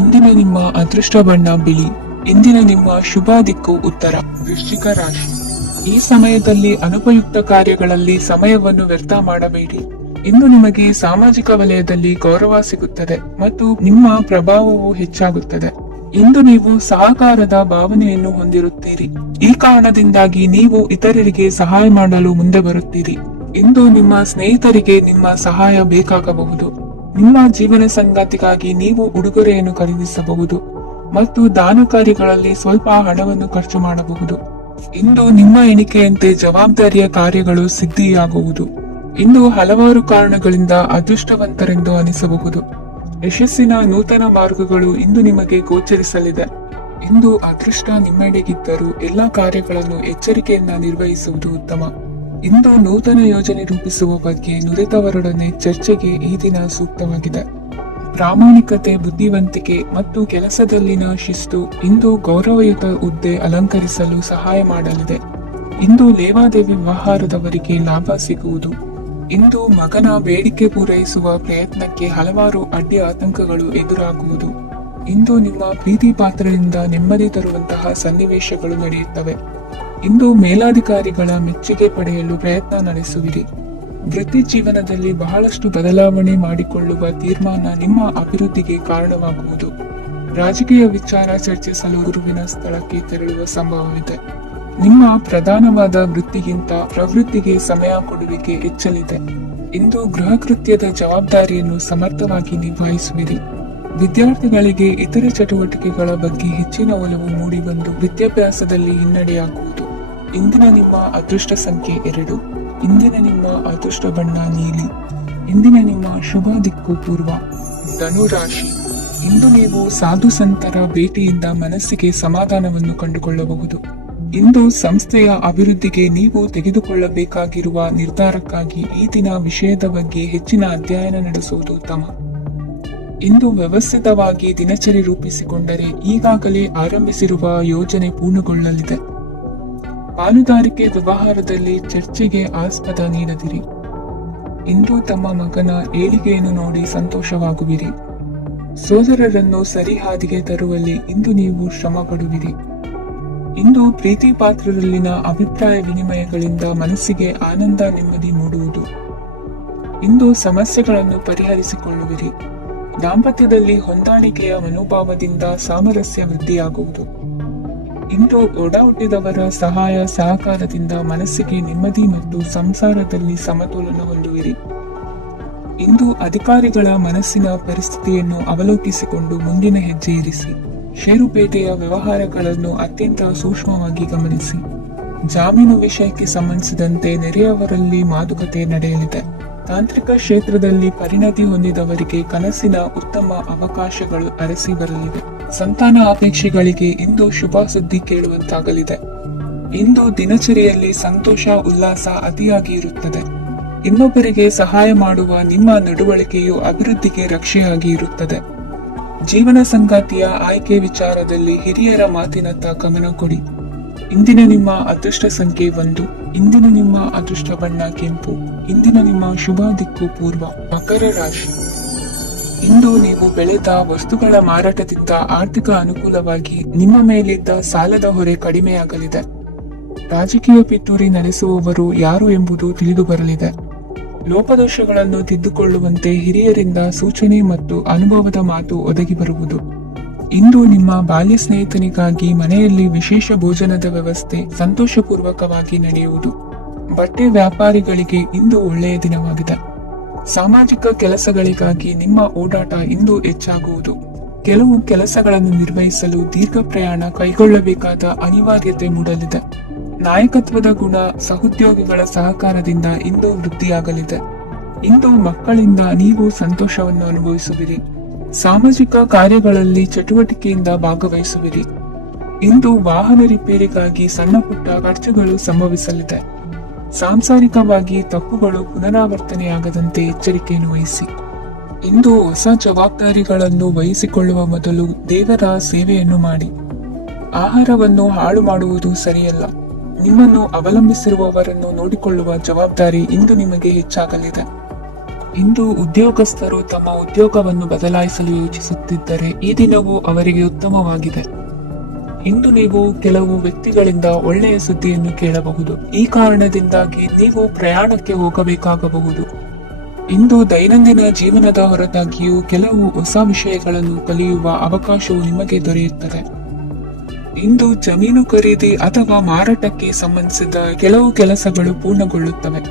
ಇಂದಿನ ನಿಮ್ಮ ಅದೃಷ್ಟ ಬಣ್ಣ ಬಿಳಿ. ಇಂದಿನ ನಿಮ್ಮ ಶುಭ ದಿಕ್ಕು ಉತ್ತರ. ವೃಶ್ಚಿಕ ರಾಶಿ. ಈ ಸಮಯದಲ್ಲಿ ಅನುಪಯುಕ್ತ ಕಾರ್ಯಗಳಲ್ಲಿ ಸಮಯವನ್ನು ವ್ಯರ್ಥ ಮಾಡಬೇಡಿ. ಇಂದು ನಿಮಗೆ ಸಾಮಾಜಿಕ ವಲಯದಲ್ಲಿ ಗೌರವ ಸಿಗುತ್ತದೆ ಮತ್ತು ನಿಮ್ಮ ಪ್ರಭಾವವು ಹೆಚ್ಚಾಗುತ್ತದೆ. ಇಂದು ನೀವು ಸಹಕಾರದ ಭಾವನೆಯನ್ನು ಹೊಂದಿರುತ್ತೀರಿ. ಈ ಕಾರಣದಿಂದಾಗಿ ನೀವು ಇತರರಿಗೆ ಸಹಾಯ ಮಾಡಲು ಮುಂದೆ ಬರುತ್ತೀರಿ. ಇಂದು ನಿಮ್ಮ ಸ್ನೇಹಿತರಿಗೆ ನಿಮ್ಮ ಸಹಾಯ ಬೇಕಾಗಬಹುದು. ನಿಮ್ಮ ಜೀವನ ಸಂಗಾತಿಗಾಗಿ ನೀವು ಉಡುಗೊರೆಯನ್ನು ಖರೀದಿಸಬಹುದು ಮತ್ತು ದಾನ ಕಾರ್ಯಗಳಲ್ಲಿ ಸ್ವಲ್ಪ ಹಣವನ್ನು ಖರ್ಚು ಮಾಡಬಹುದು. ಇಂದು ನಿಮ್ಮ ಎಣಿಕೆಯಂತೆ ಜವಾಬ್ದಾರಿಯ ಕಾರ್ಯಗಳು ಸಿದ್ಧಿಯಾಗುವುದು. ಇಂದು ಹಲವಾರು ಕಾರಣಗಳಿಂದ ಅದೃಷ್ಟವಂತರೆಂದು ಅನಿಸಬಹುದು. ಯಶಸ್ಸಿನ ನೂತನ ಮಾರ್ಗಗಳು ಇಂದು ನಿಮಗೆ ಗೋಚರಿಸಲಿದೆ. ಇಂದು ಅದೃಷ್ಟ ನಿಮ್ಮೆಡೆಗಿದ್ದರೂ ಎಲ್ಲಾ ಕಾರ್ಯಗಳನ್ನು ಎಚ್ಚರಿಕೆಯಿಂದ ನಿರ್ವಹಿಸುವುದು ಉತ್ತಮ. ಇಂದು ನೂತನ ಯೋಜನೆ ರೂಪಿಸುವ ಬಗ್ಗೆ ನುರಿತವರೊಡನೆ ಚರ್ಚೆಗೆ ಈ ದಿನ ಸೂಕ್ತವಾಗಿದೆ. ಪ್ರಾಮಾಣಿಕತೆ, ಬುದ್ಧಿವಂತಿಕೆ ಮತ್ತು ಕೆಲಸದಲ್ಲಿನ ಶಿಸ್ತು ಇಂದು ಗೌರವಯುತ ಹುದ್ದೆ ಅಲಂಕರಿಸಲು ಸಹಾಯ ಮಾಡಲಿದೆ. ಇಂದು ಲೇವಾದೇವಿ ವ್ಯವಹಾರದವರಿಗೆ ಲಾಭ ಸಿಗುವುದು. ಇಂದು ಮಗನ ಬೇಡಿಕೆ ಪೂರೈಸುವ ಪ್ರಯತ್ನಕ್ಕೆ ಹಲವಾರು ಅಡ್ಡಿ ಆತಂಕಗಳು ಎದುರಾಗುವುದು. ಇಂದು ನಿಮ್ಮ ಪ್ರೀತಿ ಪಾತ್ರರಿಂದ ನೆಮ್ಮದಿ ತರುವಂತಹ ಸನ್ನಿವೇಶಗಳು ನಡೆಯುತ್ತವೆ. ಇಂದು ಮೇಲಾಧಿಕಾರಿಗಳ ಮೆಚ್ಚುಗೆ ಪಡೆಯಲು ಪ್ರಯತ್ನ ನಡೆಸುವಿರಿ. ವೃತ್ತಿ ಜೀವನದಲ್ಲಿ ಬಹಳಷ್ಟು ಬದಲಾವಣೆ ಮಾಡಿಕೊಳ್ಳುವ ತೀರ್ಮಾನ ನಿಮ್ಮ ಅಭಿವೃದ್ಧಿಗೆ ಕಾರಣವಾಗುವುದು. ರಾಜಕೀಯ ವಿಚಾರ ಚರ್ಚಿಸಲು ಗುರುವಿನ ಸ್ಥಳಕ್ಕೆ ತೆರಳುವ ಸಂಭವವಿದೆ. ನಿಮ್ಮ ಪ್ರಧಾನವಾದ ವೃತ್ತಿಗಿಂತ ಪ್ರವೃತ್ತಿಗೆ ಸಮಯ ಕೊಡುವಿಕೆ ಹೆಚ್ಚಲಿದೆ. ಇಂದು ಗೃಹ ಕೃತ್ಯದ ಜವಾಬ್ದಾರಿಯನ್ನು ಸಮರ್ಥವಾಗಿ ನಿಭಾಯಿಸುವಿರಿ. ವಿದ್ಯಾರ್ಥಿಗಳಿಗೆ ಇತರ ಚಟುವಟಿಕೆಗಳ ಬಗ್ಗೆ ಹೆಚ್ಚಿನ ಒಲವು ಮೂಡಿಬಂದು ವಿದ್ಯಾಭ್ಯಾಸದಲ್ಲಿ ಹಿನ್ನಡೆಯಾಗುವುದು. ಇಂದಿನ ನಿಮ್ಮ ಅದೃಷ್ಟ ಸಂಖ್ಯೆ 2. ಇಂದಿನ ನಿಮ್ಮ ಅದೃಷ್ಟ ಬಣ್ಣ ನೀಲಿ. ಇಂದಿನ ನಿಮ್ಮ ಶುಭ ದಿಕ್ಕು ಪೂರ್ವ. ಧನುರಾಶಿ. ಇಂದು ನೀವು ಸಾಧು ಸಂತರ ಭೇಟಿಯಿಂದ ಮನಸ್ಸಿಗೆ ಸಮಾಧಾನವನ್ನು ಕಂಡುಕೊಳ್ಳಬಹುದು. ಇಂದು ಸಂಸ್ಥೆಯ ಅಭಿವೃದ್ಧಿಗೆ ನೀವು ತೆಗೆದುಕೊಳ್ಳಬೇಕಾಗಿರುವ ನಿರ್ಧಾರಕ್ಕಾಗಿ ಈ ದಿನ ವಿಷಯದ ಬಗ್ಗೆ ಹೆಚ್ಚಿನ ಅಧ್ಯಯನ ನಡೆಸುವುದು ಉತ್ತಮ. ಇಂದು ವ್ಯವಸ್ಥಿತವಾಗಿ ದಿನಚರಿ ರೂಪಿಸಿಕೊಂಡರೆ ಈಗಾಗಲೇ ಆರಂಭಿಸಿರುವ ಯೋಜನೆ ಪೂರ್ಣಗೊಳ್ಳಲಿದೆ. ಪಾಲುದಾರಿಕೆ ವ್ಯವಹಾರದಲ್ಲಿ ಚರ್ಚೆಗೆ ಆಸ್ಪದ ನೀಡದಿರಿ. ಇಂದು ತಮ್ಮ ಮಗನ ಏಳಿಗೆಯನ್ನು ನೋಡಿ ಸಂತೋಷವಾಗುವಿರಿ. ಸೋದರರನ್ನು ಸರಿಹಾದಿಗೆ ತರುವಲ್ಲಿ ಇಂದು ನೀವು ಶ್ರಮ ಪಡುವಿರಿ. ಇಂದು ಪ್ರೀತಿ ಪಾತ್ರರಲ್ಲಿನ ಅಭಿಪ್ರಾಯ ವಿನಿಮಯಗಳಿಂದ ಮನಸ್ಸಿಗೆ ಆನಂದ, ನೆಮ್ಮದಿ ಮೂಡುವುದು. ಇಂದು ಸಮಸ್ಯೆಗಳನ್ನು ಪರಿಹರಿಸಿಕೊಳ್ಳುವಿರಿ. ದಾಂಪತ್ಯದಲ್ಲಿ ಹೊಂದಾಣಿಕೆಯ ಮನೋಭಾವದಿಂದ ಸಾಮರಸ್ಯ ವೃದ್ಧಿಯಾಗುವುದು. ಇಂದು ಒಡ ಹುಟ್ಟಿದವರ ಸಹಾಯ ಸಹಕಾರದಿಂದ ಮನಸ್ಸಿಗೆ ನೆಮ್ಮದಿ ಮತ್ತು ಸಂಸಾರದಲ್ಲಿ ಸಮತೋಲನ ಹೊಂದುವಿರಿ. ಇಂದು ಅಧಿಕಾರಿಗಳ ಮನಸ್ಸಿನ ಪರಿಸ್ಥಿತಿಯನ್ನು ಅವಲೋಕಿಸಿಕೊಂಡು ಮುಂದಿನ ಹೆಜ್ಜೆ ಇರಿಸಿ. ಷೇರುಪೇಟೆಯ ವ್ಯವಹಾರಗಳನ್ನು ಅತ್ಯಂತ ಸೂಕ್ಷ್ಮವಾಗಿ ಗಮನಿಸಿ. ಜಾಮೀನು ವಿಷಯಕ್ಕೆ ಸಂಬಂಧಿಸಿದಂತೆ ನೆರೆಯವರಲ್ಲಿ ಮಾತುಕತೆ ನಡೆಯಲಿದೆ. ತಾಂತ್ರಿಕ ಕ್ಷೇತ್ರದಲ್ಲಿ ಪರಿಣತಿ ಹೊಂದಿದವರಿಗೆ ಕನಸಿನ ಉತ್ತಮ ಅವಕಾಶಗಳು ಅರಸಿ ಬರಲಿವೆ. ಸಂತಾನ ಅಪೇಕ್ಷೆಗಳಿಗೆ ಇಂದು ಶುಭ ಸುದ್ದಿ ಕೇಳುವಂತಾಗಲಿದೆ. ಇಂದು ದಿನಚರಿಯಲ್ಲಿ ಸಂತೋಷ ಉಲ್ಲಾಸ ಅತಿಯಾಗಿ ಇರುತ್ತದೆ. ಇನ್ನೊಬ್ಬರಿಗೆ ಸಹಾಯ ಮಾಡುವ ನಿಮ್ಮ ನಡವಳಿಕೆಯು ಅಭಿವೃದ್ಧಿಗೆ ರಕ್ಷೆಯಾಗಿ ಇರುತ್ತದೆ. ಜೀವನ ಸಂಗಾತಿಯ ಆಯ್ಕೆ ವಿಚಾರದಲ್ಲಿ ಹಿರಿಯರ ಮಾತಿನತ್ತ ಗಮನ ಕೊಡಿ. ಇಂದಿನ ನಿಮ್ಮ ಅದೃಷ್ಟ ಸಂಖ್ಯೆ 1. ಇಂದಿನ ನಿಮ್ಮ ಅದೃಷ್ಟ ಬಣ್ಣ ಕೆಂಪು. ಇಂದಿನ ನಿಮ್ಮ ಶುಭ ದಿಕ್ಕು ಪೂರ್ವ. ಮಕರ ರಾಶಿ. ಇಂದು ನೀವು ಬೆಳೆದ ವಸ್ತುಗಳ ಮಾರಾಟದಿಂದ ಆರ್ಥಿಕ ಅನುಕೂಲವಾಗಿ ನಿಮ್ಮ ಮೇಲಿದ್ದ ಸಾಲದ ಹೊರೆ ಕಡಿಮೆಯಾಗಲಿದೆ. ರಾಜಕೀಯ ಪಿತೂರಿ ನಡೆಸುವವರು ಯಾರು ಎಂಬುದು ತಿಳಿದು ಬರಲಿದೆ. ಲೋಪದೋಷಗಳನ್ನು ತಿದ್ದುಕೊಳ್ಳುವಂತೆ ಹಿರಿಯರಿಂದ ಸೂಚನೆ ಮತ್ತು ಅನುಭವದ ಮಾತು ಒದಗಿ ಬರುವುದು. ಇಂದು ನಿಮ್ಮ ಬಾಲ್ಯ ಸ್ನೇಹಿತನಿಗಾಗಿ ಮನೆಯಲ್ಲಿ ವಿಶೇಷ ಭೋಜನದ ವ್ಯವಸ್ಥೆ ಸಂತೋಷಪೂರ್ವಕವಾಗಿ ನಡೆಯುವುದು. ಬಟ್ಟೆ ವ್ಯಾಪಾರಿಗಳಿಗೆ ಇಂದು ಒಳ್ಳೆಯ ದಿನವಾಗಿದೆ. ಸಾಮಾಜಿಕ ಕೆಲಸಗಳಿಗಾಗಿ ನಿಮ್ಮ ಓಡಾಟ ಇಂದು ಹೆಚ್ಚಾಗುವುದು. ಕೆಲವು ಕೆಲಸಗಳನ್ನು ನಿರ್ವಹಿಸಲು ದೀರ್ಘ ಪ್ರಯಾಣ ಕೈಗೊಳ್ಳಬೇಕಾದ ಅನಿವಾರ್ಯತೆ ಮೂಡಲಿದೆ. ನಾಯಕತ್ವದ ಗುಣ ಸಹೋದ್ಯೋಗಿಗಳ ಸಹಕಾರದಿಂದ ಇಂದು ವೃದ್ಧಿಯಾಗಲಿದೆ. ಇಂದು ಮಕ್ಕಳಿಂದ ನೀವು ಸಂತೋಷವನ್ನು ಅನುಭವಿಸುವಿರಿ. ಸಾಮಾಜಿಕ ಕಾರ್ಯಗಳಲ್ಲಿ ಚಟುವಟಿಕೆಯಿಂದ ಭಾಗವಹಿಸುವಿರಿ. ಇಂದು ವಾಹನ ರಿಪೇರಿಗಾಗಿ ಸಣ್ಣ ಪುಟ್ಟ ಖರ್ಚುಗಳು ಸಂಭವಿಸಲಿದೆ. ಸಾಂಸಾರಿಕವಾಗಿ ತಪ್ಪುಗಳು ಪುನರಾವರ್ತನೆಯಾಗದಂತೆ ಎಚ್ಚರಿಕೆಯನ್ನು ವಹಿಸಿ. ಇಂದು ಹೊಸ ಜವಾಬ್ದಾರಿಗಳನ್ನು ವಹಿಸಿಕೊಳ್ಳುವ ಮೊದಲು ದೇವರ ಸೇವೆಯನ್ನು ಮಾಡಿ. ಆಹಾರವನ್ನು ಹಾಳು ಮಾಡುವುದು ಸರಿಯಲ್ಲ. ನಿಮ್ಮನ್ನು ಅವಲಂಬಿಸಿರುವವರನ್ನು ನೋಡಿಕೊಳ್ಳುವ ಜವಾಬ್ದಾರಿ ಇಂದು ನಿಮಗೆ ಹೆಚ್ಚಾಗಲಿದೆ. ಇಂದು ಉದ್ಯೋಗಸ್ಥರು ತಮ್ಮ ಉದ್ಯೋಗವನ್ನು ಬದಲಾಯಿಸಲು ಯೋಚಿಸುತ್ತಿದ್ದರೆ ಈ ದಿನವೂ ಅವರಿಗೆ ಉತ್ತಮವಾಗಿದೆ. ಇಂದು ನೀವು ಕೆಲವು ವ್ಯಕ್ತಿಗಳಿಂದ ಒಳ್ಳೆಯ ಸುದ್ದಿಯನ್ನು ಕೇಳಬಹುದು. ಈ ಕಾರಣದಿಂದಾಗಿ ನೀವು ಪ್ರಯಾಣಕ್ಕೆ ಹೋಗಬೇಕಾಗಬಹುದು. ಇಂದು ದೈನಂದಿನ ಜೀವನದ ಹೊರತಾಗಿಯೂ ಕೆಲವು ಹೊಸ ವಿಷಯಗಳನ್ನು ಕಲಿಯುವ ಅವಕಾಶವು ನಿಮಗೆ ದೊರೆಯುತ್ತದೆ. ಇಂದು ಜಮೀನು ಖರೀದಿ ಅಥವಾ ಮಾರಾಟಕ್ಕೆ ಸಂಬಂಧಿಸಿದ ಕೆಲವು ಕೆಲಸಗಳು ಪೂರ್ಣಗೊಳ್ಳುತ್ತವೆ.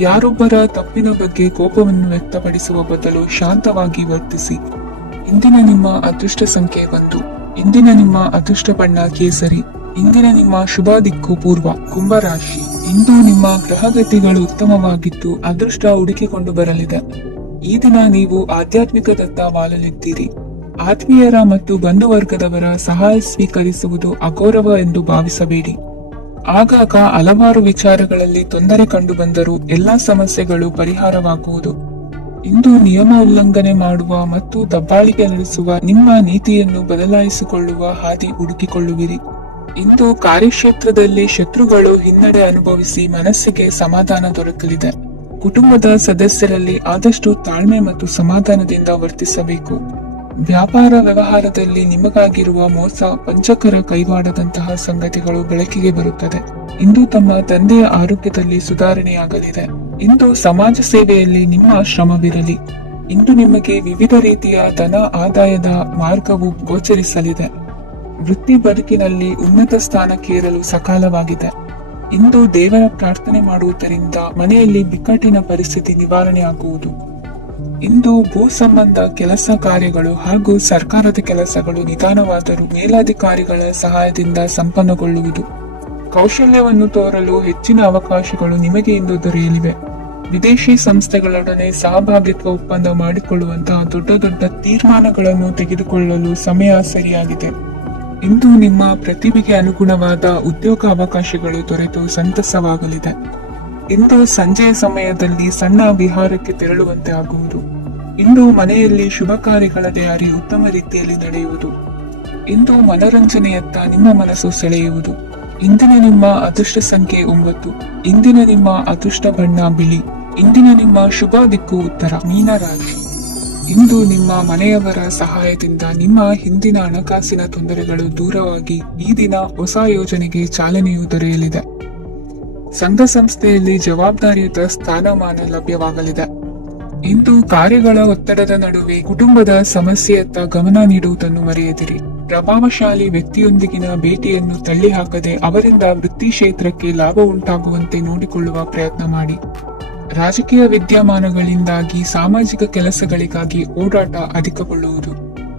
ಯಾರೊಬ್ಬರ ತಪ್ಪಿನ ಬಗ್ಗೆ ಕೋಪವನ್ನು ವ್ಯಕ್ತಪಡಿಸುವ ಬದಲು ಶಾಂತವಾಗಿ ವರ್ತಿಸಿ. ಇಂದಿನ ನಿಮ್ಮ ಅದೃಷ್ಟ ಸಂಖ್ಯೆ 1. ಇಂದಿನ ನಿಮ್ಮ ಅದೃಷ್ಟ ಬಣ್ಣ ಕೇಸರಿ. ಇಂದಿನ ನಿಮ್ಮ ಶುಭ ದಿಕ್ಕು ಪೂರ್ವ. ಕುಂಭರಾಶಿ. ಇಂದು ನಿಮ್ಮ ಗ್ರಹಗತಿಗಳು ಉತ್ತಮವಾಗಿದ್ದು ಅದೃಷ್ಟ ಹುಡುಕಿಕೊಂಡು ಬರಲಿದೆ. ಈ ದಿನ ನೀವು ಆಧ್ಯಾತ್ಮಿಕದತ್ತ ವಾಲಲಿದ್ದೀರಿ. ಆತ್ಮೀಯರ ಮತ್ತು ಬಂಧುವರ್ಗದವರ ಸಹಾಯ ಸ್ವೀಕರಿಸುವುದು ಅಗೌರವ ಎಂದು ಭಾವಿಸಬೇಡಿ. ಆಗಾಗ ಹಲವಾರು ವಿಚಾರಗಳಲ್ಲಿ ತೊಂದರೆ ಕಂಡು ಬಂದರೂ ಎಲ್ಲಾ ಸಮಸ್ಯೆಗಳು ಪರಿಹಾರವಾಗುವುದು. ಇಂದು ನಿಯಮ ಉಲ್ಲಂಘನೆ ಮಾಡುವ ಮತ್ತು ದಬ್ಬಾಳಿಕೆ ನಡೆಸುವ ನಿಮ್ಮ ನೀತಿಯನ್ನು ಬದಲಾಯಿಸಿಕೊಳ್ಳುವ ಹಾದಿ ಹುಡುಕಿಕೊಳ್ಳುವಿರಿ. ಇಂದು ಕಾರ್ಯಕ್ಷೇತ್ರದಲ್ಲಿ ಶತ್ರುಗಳು ಹಿನ್ನಡೆ ಅನುಭವಿಸಿ ಮನಸ್ಸಿಗೆ ಸಮಾಧಾನ ದೊರಕಲಿದೆ. ಕುಟುಂಬದ ಸದಸ್ಯರಲ್ಲಿ ಆದಷ್ಟು ತಾಳ್ಮೆ ಮತ್ತು ಸಮಾಧಾನದಿಂದ ವರ್ತಿಸಬೇಕು. ವ್ಯಾಪಾರ ವ್ಯವಹಾರದಲ್ಲಿ ನಿಮಗಾಗಿರುವ ಮೋಸ ವಂಚಕರ ಕೈವಾಡದಂತಹ ಸಂಗತಿಗಳು ಬೆಳಕಿಗೆ ಬರುತ್ತದೆ. ಇಂದು ತಮ್ಮ ತಂದೆಯ ಆರೋಗ್ಯದಲ್ಲಿ ಸುಧಾರಣೆಯಾಗಲಿದೆ. ಇಂದು ಸಮಾಜ ಸೇವೆಯಲ್ಲಿ ನಿಮ್ಮ ಶ್ರಮವಿರಲಿ. ಇಂದು ನಿಮಗೆ ವಿವಿಧ ರೀತಿಯ ಧನ ಆದಾಯದ ಮಾರ್ಗವು ಗೋಚರಿಸಲಿದೆ. ವೃತ್ತಿ ಬದುಕಿನಲ್ಲಿ ಉನ್ನತ ಸ್ಥಾನಕ್ಕೇರಲು ಸಕಾಲವಾಗಿದೆ. ಇಂದು ದೇವರ ಪ್ರಾರ್ಥನೆ ಮಾಡುವುದರಿಂದ ಮನೆಯಲ್ಲಿ ಬಿಕ್ಕಟ್ಟಿನ ಪರಿಸ್ಥಿತಿ ನಿವಾರಣೆಯಾಗುವುದು. ಇಂದು ಭೂ ಸಂಬಂಧ ಕೆಲಸ ಕಾರ್ಯಗಳು ಹಾಗೂ ಸರ್ಕಾರದ ಕೆಲಸಗಳು ನಿಧಾನವಾದರೂ ಮೇಲಾಧಿಕಾರಿಗಳ ಸಹಾಯದಿಂದ ಸಂಪನ್ನಗೊಳ್ಳುವುದು. ಕೌಶಲ್ಯವನ್ನು ತೋರಲು ಹೆಚ್ಚಿನ ಅವಕಾಶಗಳು ನಿಮಗೆ ಇಂದು ದೊರೆಯಲಿವೆ. ವಿದೇಶಿ ಸಂಸ್ಥೆಗಳೊಡನೆ ಸಹಭಾಗಿತ್ವ ಒಪ್ಪಂದ ಮಾಡಿಕೊಳ್ಳುವಂತಹ ದೊಡ್ಡ ದೊಡ್ಡ ತೀರ್ಮಾನಗಳನ್ನು ತೆಗೆದುಕೊಳ್ಳಲು ಸಮಯ ಸರಿಯಾಗಿದೆ. ಇಂದು ನಿಮ್ಮ ಪ್ರತಿಭೆಗೆ ಅನುಗುಣವಾದ ಉದ್ಯೋಗ ಅವಕಾಶಗಳು ದೊರೆತು ಸಂತಸವಾಗಲಿದೆ. ಇಂದು ಸಂಜೆಯ ಸಮಯದಲ್ಲಿ ಸಣ್ಣ ವಿಹಾರಕ್ಕೆ ತೆರಳುವಂತೆ ಆಗುವುದು. ಇಂದು ಮನೆಯಲ್ಲಿ ಶುಭ ಕಾರ್ಯಗಳ ತಯಾರಿ ಉತ್ತಮ ರೀತಿಯಲ್ಲಿ ನಡೆಯುವುದು. ಇಂದು ಮನರಂಜನೆಯತ್ತ ನಿಮ್ಮ ಮನಸ್ಸು ಸೆಳೆಯುವುದು. ಇಂದಿನ ನಿಮ್ಮ ಅದೃಷ್ಟ ಸಂಖ್ಯೆ 9. ಇಂದಿನ ನಿಮ್ಮ ಅದೃಷ್ಟ ಬಣ್ಣ ಬಿಳಿ. ಇಂದಿನ ನಿಮ್ಮ ಶುಭ ದಿಕ್ಕು ಉತ್ತರ. ಮೀನರಾಶಿ. ಇಂದು ನಿಮ್ಮ ಮನೆಯವರ ಸಹಾಯದಿಂದ ನಿಮ್ಮ ಹಿಂದಿನ ಹಣಕಾಸಿನ ತೊಂದರೆಗಳು ದೂರವಾಗಿ ಈ ದಿನ ಹೊಸ ಯೋಜನೆಗೆ ಚಾಲನೆಯು ದೊರೆಯಲಿದೆ. ಸಂಘ ಸಂಸ್ಥೆಯಲ್ಲಿ ಜವಾಬ್ದಾರಿಯುತ ಸ್ಥಾನಮಾನ ಲಭ್ಯವಾಗಲಿದೆ. ಇಂದು ಕಾರ್ಯಗಳ ಒತ್ತಡದ ನಡುವೆ ಕುಟುಂಬದ ಸಮಸ್ಯೆಯತ್ತ ಗಮನ ನೀಡುವುದನ್ನು ಮರೆಯದಿರಿ. ಪ್ರಭಾವಶಾಲಿ ವ್ಯಕ್ತಿಯೊಂದಿಗಿನ ಭೇಟಿಯನ್ನು ತಳ್ಳಿಹಾಕದೆ ಅವರಿಂದ ವೃತ್ತಿ ಕ್ಷೇತ್ರಕ್ಕೆ ಲಾಭ ಉಂಟಾಗುವಂತೆ ನೋಡಿಕೊಳ್ಳುವ ಪ್ರಯತ್ನ ಮಾಡಿ. ರಾಜಕೀಯ ವಿದ್ಯಮಾನಗಳಿಂದಾಗಿ ಸಾಮಾಜಿಕ ಕೆಲಸಗಳಿಗಾಗಿ ಓಡಾಟ ಅಧಿಕಗೊಳ್ಳುವುದು.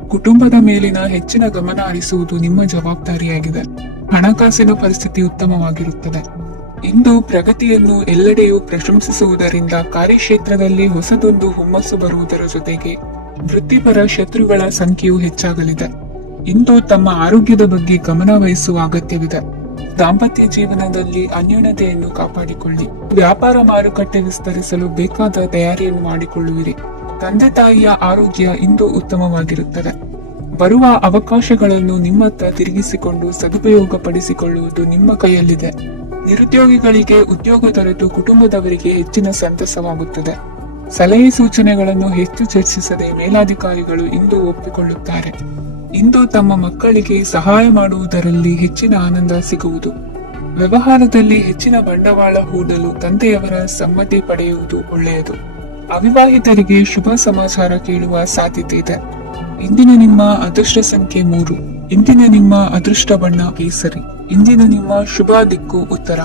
ಕುಟುಂಬದ ಮೇಲಿನ ಹೆಚ್ಚಿನ ಗಮನ ಹರಿಸುವುದು ನಿಮ್ಮ ಜವಾಬ್ದಾರಿಯಾಗಿದೆ. ಹಣಕಾಸಿನ ಪರಿಸ್ಥಿತಿ ಉತ್ತಮವಾಗಿರುತ್ತದೆ. ಇಂದು ಪ್ರಗತಿಯನ್ನು ಎಲ್ಲೆಡೆಯೂ ಪ್ರಶಂಸಿಸುವುದರಿಂದ ಕಾರ್ಯಕ್ಷೇತ್ರದಲ್ಲಿ ಹೊಸದೊಂದು ಹುಮ್ಮಸ್ಸು ಬರುವುದರ ಜೊತೆಗೆ ವೃತ್ತಿಪರ ಶತ್ರುಗಳ ಸಂಖ್ಯೆಯು ಹೆಚ್ಚಾಗಲಿದೆ. ಇಂದು ತಮ್ಮ ಆರೋಗ್ಯದ ಬಗ್ಗೆ ಗಮನ ವಹಿಸುವ ಅಗತ್ಯವಿದೆ. ದಾಂಪತ್ಯ ಜೀವನದಲ್ಲಿ ಅನ್ಯೋನ್ಯತೆಯನ್ನು ಕಾಪಾಡಿಕೊಳ್ಳಿ. ವ್ಯಾಪಾರ ಮಾರುಕಟ್ಟೆ ವಿಸ್ತರಿಸಲು ಬೇಕಾದ ತಯಾರಿಯನ್ನು ಮಾಡಿಕೊಳ್ಳುವಿರಿ. ತಂದೆ ತಾಯಿಯ ಆರೋಗ್ಯ ಇಂದು ಉತ್ತಮವಾಗಿರುತ್ತದೆ. ಬರುವ ಅವಕಾಶಗಳನ್ನು ನಿಮ್ಮತ್ತ ತಿರುಗಿಸಿಕೊಂಡು ಸದುಪಯೋಗ ಪಡಿಸಿಕೊಳ್ಳುವುದು ನಿಮ್ಮ ಕೈಯಲ್ಲಿದೆ. ನಿರುದ್ಯೋಗಿಗಳಿಗೆ ಉದ್ಯೋಗ ದೊರೆತು ಕುಟುಂಬದವರಿಗೆ ಹೆಚ್ಚಿನ ಸಂತಸವಾಗುತ್ತದೆ. ಸಲಹೆ ಸೂಚನೆಗಳನ್ನು ಹೆಚ್ಚು ಚರ್ಚಿಸದೆ ಮೇಲಾಧಿಕಾರಿಗಳು ಇಂದು ಒಪ್ಪಿಕೊಳ್ಳುತ್ತಾರೆ. ಇಂದು ತಮ್ಮ ಮಕ್ಕಳಿಗೆ ಸಹಾಯ ಮಾಡುವುದರಲ್ಲಿ ಹೆಚ್ಚಿನ ಆನಂದ ಸಿಗುವುದು. ವ್ಯವಹಾರದಲ್ಲಿ ಹೆಚ್ಚಿನ ಬಂಡವಾಳ ಹೂಡಲು ತಂದೆಯವರ ಸಮ್ಮತಿ ಪಡೆಯುವುದು ಒಳ್ಳೆಯದು. ಅವಿವಾಹಿತರಿಗೆ ಶುಭ ಸಮಾಚಾರ ಕೇಳುವ ಸಾಧ್ಯತೆ ಇದೆ. ಇಂದಿನ ನಿಮ್ಮ ಅದೃಷ್ಟ ಸಂಖ್ಯೆ 3. ಇಂದಿನ ನಿಮ್ಮ ಅದೃಷ್ಟ ಬಣ್ಣ ಕೇಸರಿ. ಇಂದಿನ ನಿಮ್ಮ ಶುಭ ದಿಕ್ಕು ಉತ್ತರ.